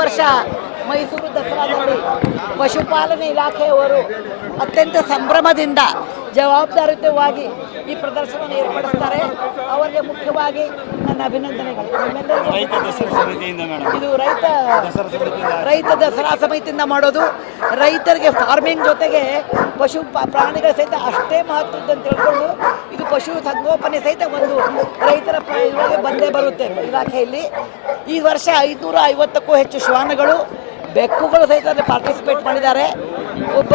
ವರ್ಷ ಮೈಸೂರು ದಸರಾದಲ್ಲಿ ಪಶುಪಾಲನೆ ಇಲಾಖೆಯವರು ಅತ್ಯಂತ ಸಂಭ್ರಮದಿಂದ ಜವಾಬ್ದಾರಿಯುತವಾಗಿ ಈ ಪ್ರದರ್ಶನವನ್ನು ಏರ್ಪಡಿಸ್ತಾರೆ. ಅವರಿಗೆ ಮುಖ್ಯವಾಗಿ ನನ್ನ ಅಭಿನಂದನೆಗಳು. ಇದು ರೈತ ದಸರಾ ಸಮಿತಿಯಿಂದ ಮಾಡೋದು. ರೈತರಿಗೆ ಫಾರ್ಮಿಂಗ್ ಜೊತೆಗೆ ಪಶು ಪ್ರಾಣಿಗಳ ಸಹಿತ ಅಷ್ಟೇ ಮಹತ್ವದ್ದು ಅಂತ ತಿಳ್ಕೊಂಡು ಇದು ಪಶು ಸಂಗೋಪನೆ ಸಹಿತ ಒಂದು ರೈತರ ಇವಾಗ ಬಂದೇ ಬರುತ್ತೆ ಇಲಾಖೆಯಲ್ಲಿ. ಈ ವರ್ಷ 550ಕ್ಕೂ ಹೆಚ್ಚು ಶ್ವಾನಗಳು, ಬೆಕ್ಕುಗಳು ಸಹಿತ ಪಾರ್ಟಿಸಿಪೇಟ್ ಮಾಡಿದ್ದಾರೆ. ಒಬ್ಬ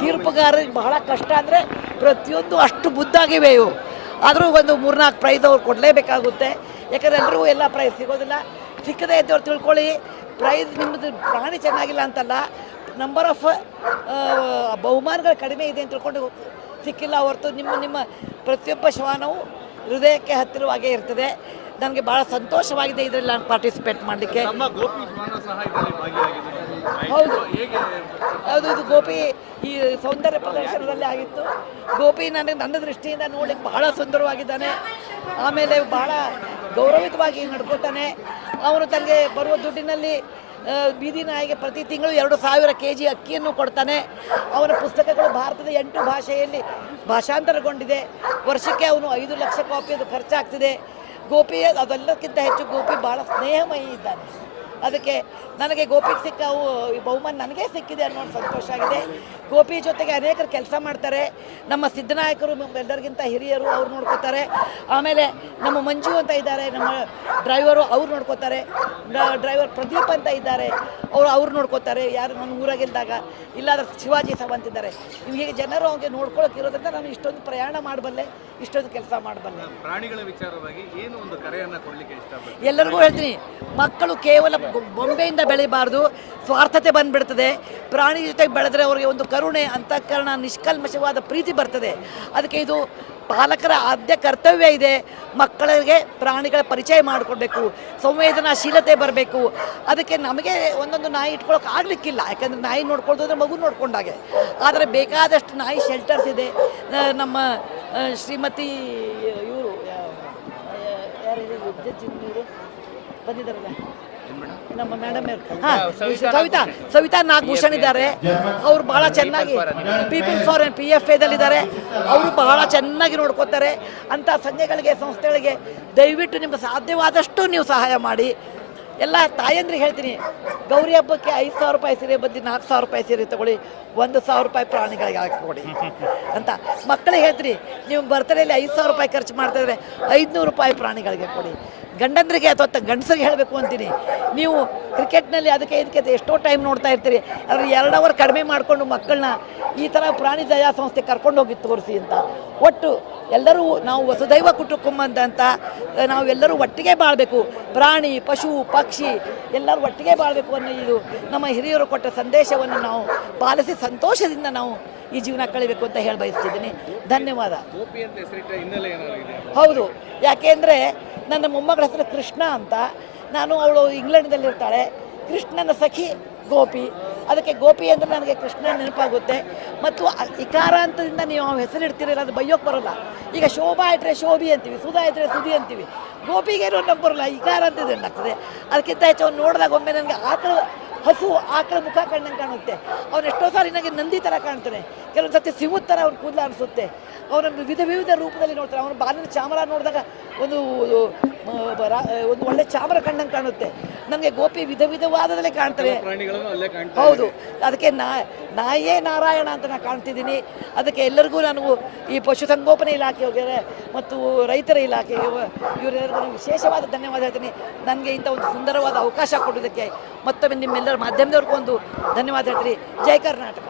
ತೀರ್ಪುಗಾರರಿಗೆ ಬಹಳ ಕಷ್ಟ ಅಂದರೆ ಪ್ರತಿಯೊಂದು ಅಷ್ಟು ಬುದ್ಧಾಗಿವೆ ಇವು. ಆದರೂ ಒಂದು 3-4 ಪ್ರೈಸ್ ಅವ್ರು ಕೊಡಲೇಬೇಕಾಗುತ್ತೆ. ಯಾಕಂದರೆ ಎಲ್ಲರಿಗೂ ಎಲ್ಲ ಪ್ರೈಸ್ ಸಿಗೋದಿಲ್ಲ. ಸಿಕ್ಕದೇ ಇದ್ದವ್ರು ತಿಳ್ಕೊಳ್ಳಿ, ಪ್ರೈಸ್ ನಿಮ್ಮದು ಪ್ರಾಣಿ ಚೆನ್ನಾಗಿಲ್ಲ ಅಂತಲ್ಲ, ನಂಬರ್ ಆಫ್ ಬಹುಮಾನಗಳು ಕಡಿಮೆ ಇದೆ ಅಂತ ತಿಳ್ಕೊಂಡು ಸಿಕ್ಕಿಲ್ಲ ಹೊರತು ನಿಮ್ಮ ಪ್ರತಿಯೊಬ್ಬ ಶ್ವಾನವು ಹೃದಯಕ್ಕೆ ಹತ್ತಿರವಾಗೇ ಇರ್ತದೆ. ನನಗೆ ಭಾಳ ಸಂತೋಷವಾಗಿದೆ ಇದರಲ್ಲಿ ನಾನು ಪಾರ್ಟಿಸಿಪೇಟ್ ಮಾಡಲಿಕ್ಕೆ. ಹೌದು ಹೌದು, ಇದು ಗೋಪಿ ಈ ಸೌಂದರ್ಯ ಪ್ರದರ್ಶನದಲ್ಲಿ ಆಗಿತ್ತು. ಗೋಪಿ ನನ್ನ ದೃಷ್ಟಿಯಿಂದ ನೋಡಲಿಕ್ಕೆ ಬಹಳ ಸುಂದರವಾಗಿದ್ದಾನೆ. ಆಮೇಲೆ ಬಹಳ ಗೌರವಿತವಾಗಿ ನಡ್ಕೋತಾನೆ. ಅವನು ತನಗೆ ಬರುವ ದುಡ್ಡಿನಲ್ಲಿ ಬೀದಿ ನಾಯಿಗೆ ಪ್ರತಿ ತಿಂಗಳು 2000 kg ಅಕ್ಕಿಯನ್ನು ಕೊಡ್ತಾನೆ. ಅವನ ಪುಸ್ತಕಗಳು ಭಾರತದ 8 ಭಾಷೆಯಲ್ಲಿ ಭಾಷಾಂತರಗೊಂಡಿದೆ. ವರ್ಷಕ್ಕೆ ಅವನು 5 ಲಕ್ಷ ಕಾಪಿ ಅದು ಖರ್ಚಾಗ್ತಿದೆ. ಗೋಪಿ ಅದೆಲ್ಲಕ್ಕಿಂತ ಹೆಚ್ಚು ಗೋಪಿ ಭಾಳ ಸ್ನೇಹಮಯಿ ಇದ್ದಾನೆ. ಅದಕ್ಕೆ ನನಗೆ ಗೋಪಿಗೆ ಸಿಕ್ಕ ಬಹುಮಾನ ನನಗೇ ಸಿಕ್ಕಿದೆ ಅನ್ನೋ ಸಂತೋಷ ಆಗಿದೆ. ಗೋಪಿ ಜೊತೆಗೆ ಅನೇಕರು ಕೆಲಸ ಮಾಡ್ತಾರೆ. ನಮ್ಮ ಸಿದ್ದನಾಯಕರು ಎಲ್ಲರಿಗಿಂತ ಹಿರಿಯರು, ಅವ್ರು ನೋಡ್ಕೋತಾರೆ. ಆಮೇಲೆ ನಮ್ಮ ಮಂಜು ಅಂತ ಇದ್ದಾರೆ, ನಮ್ಮ ಡ್ರೈವರು, ಅವ್ರು ನೋಡ್ಕೋತಾರೆ. ಡ್ರೈವರ್ ಪ್ರದೀಪ್ ಅಂತ ಇದ್ದಾರೆ, ಅವ್ರು ನೋಡ್ಕೋತಾರೆ. ಯಾರು ನನ್ನ ಊರಾಗಿದ್ದಾಗ ಇಲ್ಲಾದ್ರೆ ಶಿವಾಜಿ ಸಾವಂತ್ ಇದ್ದಾರೆ. ಹೀಗೆ ಜನರು ಅವ್ರಿಗೆ ನೋಡ್ಕೊಳ್ಳೋಕೆ ಇರೋದ್ರಿಂದ ನಾನು ಇಷ್ಟೊಂದು ಪ್ರಯಾಣ ಮಾಡಬಲ್ಲೆ, ಇಷ್ಟೊಂದು ಕೆಲಸ ಮಾಡಬಲ್ಲೆ. ಪ್ರಾಣಿಗಳ ವಿಚಾರವಾಗಿ ಏನು ಒಂದು ಕರೆಯನ್ನು ಕೊಡಲಿಕ್ಕೆ ಇಷ್ಟಪಡ್ತೀನಿ. ಎಲ್ಲರಿಗೂ ಹೇಳ್ತೀನಿ, ಮಕ್ಕಳು ಕೇವಲ ಬೊಂಬೆಯಿಂದ ಬೆಳಿಬಾರ್ದು, ಸ್ವಾರ್ಥತೆ ಬಂದುಬಿಡ್ತದೆ. ಪ್ರಾಣಿ ಜೊತೆಗೆ ಬೆಳೆದ್ರೆ ಅವರಿಗೆ ಒಂದು ಕರುಣೆ, ಅಂತಃಕರಣ, ನಿಷ್ಕಲ್ಮಶವಾದ ಪ್ರೀತಿ ಬರ್ತದೆ. ಅದಕ್ಕೆ ಇದು ಪಾಲಕರ ಆದ್ಯ ಕರ್ತವ್ಯ ಇದೆ. ಮಕ್ಕಳಿಗೆ ಪ್ರಾಣಿಗಳ ಪರಿಚಯ ಮಾಡಿಕೊಡ್ಬೇಕು, ಸಂವೇದನಾಶೀಲತೆ ಬರಬೇಕು. ಅದಕ್ಕೆ ನಮಗೆ ಒಂದೊಂದು ನಾಯಿ ಇಟ್ಕೊಳ್ಳೋಕೆ ಆಗಲಿಕ್ಕಿಲ್ಲ, ಯಾಕಂದರೆ ನಾಯಿ ನೋಡ್ಕೊಳ್ತಂದ್ರೆ ಮಗು ನೋಡ್ಕೊಂಡಾಗೆ. ಆದರೆ ಬೇಕಾದಷ್ಟು ನಾಯಿ ಶೆಲ್ಟರ್ಸ್ ಇದೆ. ನಮ್ಮ ಶ್ರೀಮತಿ ಇವರು ಯಾರು ಇವರು ಬಂದಿದ್ದಾರಲ್ಲ, ನಮ್ಮ ಮೇಡಮ್ ಸವಿತಾ ನಾಗಭೂಷಣ್ ಇದ್ದಾರೆ. ಅವರು ಬಹಳ ಚೆನ್ನಾಗಿ ಪೀಪಲ್ ಫಾರ್ PFAದಲ್ಲಿದ್ದಾರೆ. ಅವರು ಬಹಳ ಚೆನ್ನಾಗಿ ನೋಡ್ಕೋತಾರೆ. ಅಂಥ ಸಂಘಗಳಿಗೆ, ಸಂಸ್ಥೆಗಳಿಗೆ ದಯವಿಟ್ಟು ನಿಮ್ಗೆ ಸಾಧ್ಯವಾದಷ್ಟು ನೀವು ಸಹಾಯ ಮಾಡಿ. ಎಲ್ಲ ತಾಯಂದ್ರಿಗೆ ಹೇಳ್ತೀನಿ, ಗೌರಿ ಹಬ್ಬಕ್ಕೆ 5000 ರೂಪಾಯಿ ಸೀರೆ ಬದ್ಲಿ 4000 ರೂಪಾಯಿ ಸೀರೆ ತಗೊಳ್ಳಿ, 1000 ರೂಪಾಯಿ ಪ್ರಾಣಿಗಳಿಗೆ ಹಾಕಿಕೊಡಿ ಅಂತ. ಮಕ್ಕಳಿಗೆ ಹೇಳ್ತೀನಿ, ನೀವು ಬರ್ತಡೇಲಿ 5000 ರೂಪಾಯಿ ಖರ್ಚು ಮಾಡ್ತಾಯಿದ್ರೆ 500 ರೂಪಾಯಿ ಪ್ರಾಣಿಗಳಿಗೆ ಕೊಡಿ. ಗಂಡಂದ್ರಿಗೆ ಅಥವಾ ಗಂಡಸರಿಗೆ ಹೇಳಬೇಕು ಅಂತೀನಿ. ನೀವು ಕ್ರಿಕೆಟ್ನಲ್ಲಿ ಅದಕ್ಕೆ ಇದಕ್ಕೆ ಎಷ್ಟೋ ಟೈಮ್ ನೋಡ್ತಾ ಇರ್ತೀರಿ, ಅದ್ರ 2 ಅವರ್ ಕಡಿಮೆ ಮಾಡಿಕೊಂಡು ಮಕ್ಕಳನ್ನ ಈ ಥರ ಪ್ರಾಣಿ ದಯಾ ಸಂಸ್ಥೆ ಕರ್ಕೊಂಡೋಗಿ ತೋರಿಸಿ ಅಂತ. ಒಟ್ಟು ಎಲ್ಲರೂ ನಾವು ವಸುದೈವ ಕುಟುಂಬ ಅಂತ ನಾವೆಲ್ಲರೂ ಒಟ್ಟಿಗೆ ಬಾಳಬೇಕು. ಪ್ರಾಣಿ, ಪಶು, ಪಕ್ಷಿ ಎಲ್ಲರೂ ಒಟ್ಟಿಗೆ ಬಾಳಬೇಕು ಅನ್ನೋ ಇದು ನಮ್ಮ ಹಿರಿಯರು ಕೊಟ್ಟ ಸಂದೇಶವನ್ನು ನಾವು ಪಾಲಿಸಿ ಸಂತೋಷದಿಂದ ನಾವು ಈ ಜೀವನ ಕಳಿಬೇಕು ಅಂತ ಹೇಳಿ ಬಯಸ್ತಿದ್ದೀನಿ. ಧನ್ಯವಾದ. ಹೌದು, ಯಾಕೆಂದರೆ ನನ್ನ ಮೊಮ್ಮಗಳ ಹೆಸರು ಕೃಷ್ಣ ಅಂತ. ಅವಳು ಇಂಗ್ಲೆಂಡ್ನಲ್ಲಿರ್ತಾಳೆ. ಕೃಷ್ಣನ ಸಖಿ ಗೋಪಿ. ಅದಕ್ಕೆ ಗೋಪಿ ಅಂದರೆ ನನಗೆ ಕೃಷ್ಣ ನೆನಪಾಗುತ್ತೆ. ಮತ್ತು ಇಕಾರ ಅಂತದಿಂದ ನೀವು ಹೆಸರಿಡ್ತೀರಿ, ಅದು ಬೈಯೋಕ್ಕೆ ಬರೋಲ್ಲ. ಈಗ ಶೋಭಾ ಇಟ್ಟರೆ ಶೋಭಿ ಅಂತೀವಿ, ಸುಧಾ ಇಟ್ಟರೆ ಸುಧಿ ಅಂತೀವಿ. ಗೋಪಿಗೇನು ನಮ್ಗೆ ಬರೋಲ್ಲ, ಇಕಾರ ಅಂತಿದ್ರೆ ಏನಾಗ್ತದೆ. ಅದಕ್ಕಿಂತ ಹೆಚ್ಚು ಅವ್ನು ನೋಡಿದಾಗ ಒಮ್ಮೆ ನನಗೆ ಆಕಳ ಮುಖ ಕಣ್ಣಂಗೆ ಕಾಣುತ್ತೆ. ಅವನು ಎಷ್ಟೋ ಸಾರಿ ನನಗೆ ನಂದಿ ಥರ ಕಾಣ್ತಾನೆ, ಕೆಲವೊಂದು ಸರ್ತಿ ಸಿಂಹದ ಥರ ಅವ್ನು ಕೂದಲ ಅನಿಸುತ್ತೆ. ಅವನನ್ನು ವಿಧ ರೂಪದಲ್ಲಿ ನೋಡ್ತಾನೆ. ಅವನು ಬಾಲಿನ ಚಾಮರ ನೋಡಿದಾಗ ಒಂದು ಒಳ್ಳೆ ಚಾಮರ ಕಣ್ಣಂಗೆ ಕಾಣುತ್ತೆ. ನನಗೆ ಗೋಪಿ ವಿಧವಾದದಲ್ಲೇ ಕಾಣ್ತಾರೆ. ಹೌದು, ಅದಕ್ಕೆ ನಾಯೇ ನಾರಾಯಣ ಅಂತ ನಾನು ಕಾಣ್ತಿದ್ದೀನಿ. ಅದಕ್ಕೆ ಎಲ್ಲರಿಗೂ ನಾನು ಈ ಪಶುಸಂಗೋಪನೆ ಇಲಾಖೆಯವರಿಗೆ ಮತ್ತು ರೈತರ ಇಲಾಖೆ ಇವರೆಲ್ಲರಿಗೂ ವಿಶೇಷವಾದ ಧನ್ಯವಾದ ಹೇಳ್ತೀನಿ. ನನಗೆ ಇಂಥ ಒಂದು ಸುಂದರವಾದ ಅವಕಾಶ ಕೊಡೋದಕ್ಕೆ ಮತ್ತೊಮ್ಮೆ ನಿಮ್ಮೆಲ್ಲರ ಮಾಧ್ಯಮದವ್ರಿಗೂ ಒಂದು ಧನ್ಯವಾದ ಹೇಳ್ತೀನಿ. ಜೈ ಕರ್ನಾಟಕ.